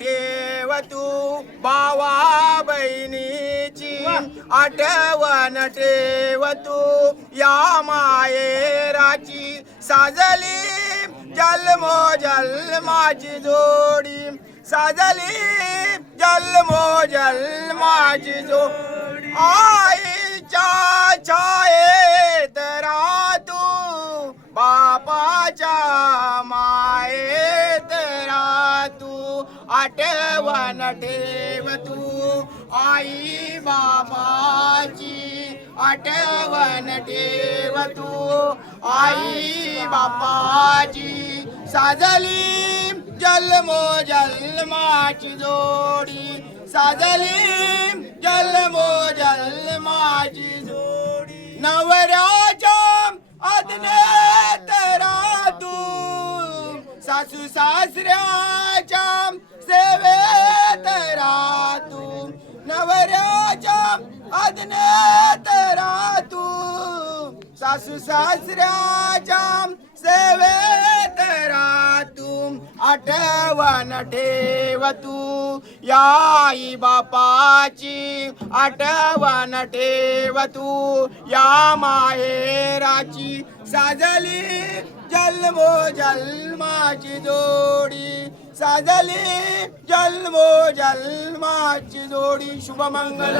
ठेव तू भावा बहिणीची आठवण ठेव तू या मायेराची साजली जन्मो जन्माची जोडी साजली जन्मो जन्माची जोडी आईच्या छायेत राहा तू बापाच्या मायेत राहा तू आठवण ठेव तू आई बाबाची आठवण ठेव तू आई बापाची साजली जन्मो जन्माची जोडी साजली जन्मो जन्माची जोडी नवऱ्याच्या आज्ञेत राहा तू सासू सासऱ्याच्या सेवेत राहा तू नवऱ्याच्या आज्ञेत राहा तू सासू सासऱ्याच्या सेवेत राहा तू आठवण ठेव तू या आई बापाची आठवण ठेव तू या माहेराची साजली जन्मो जन्माची जोडी साजली जन्मो जन्माची जोडी शुभमंगल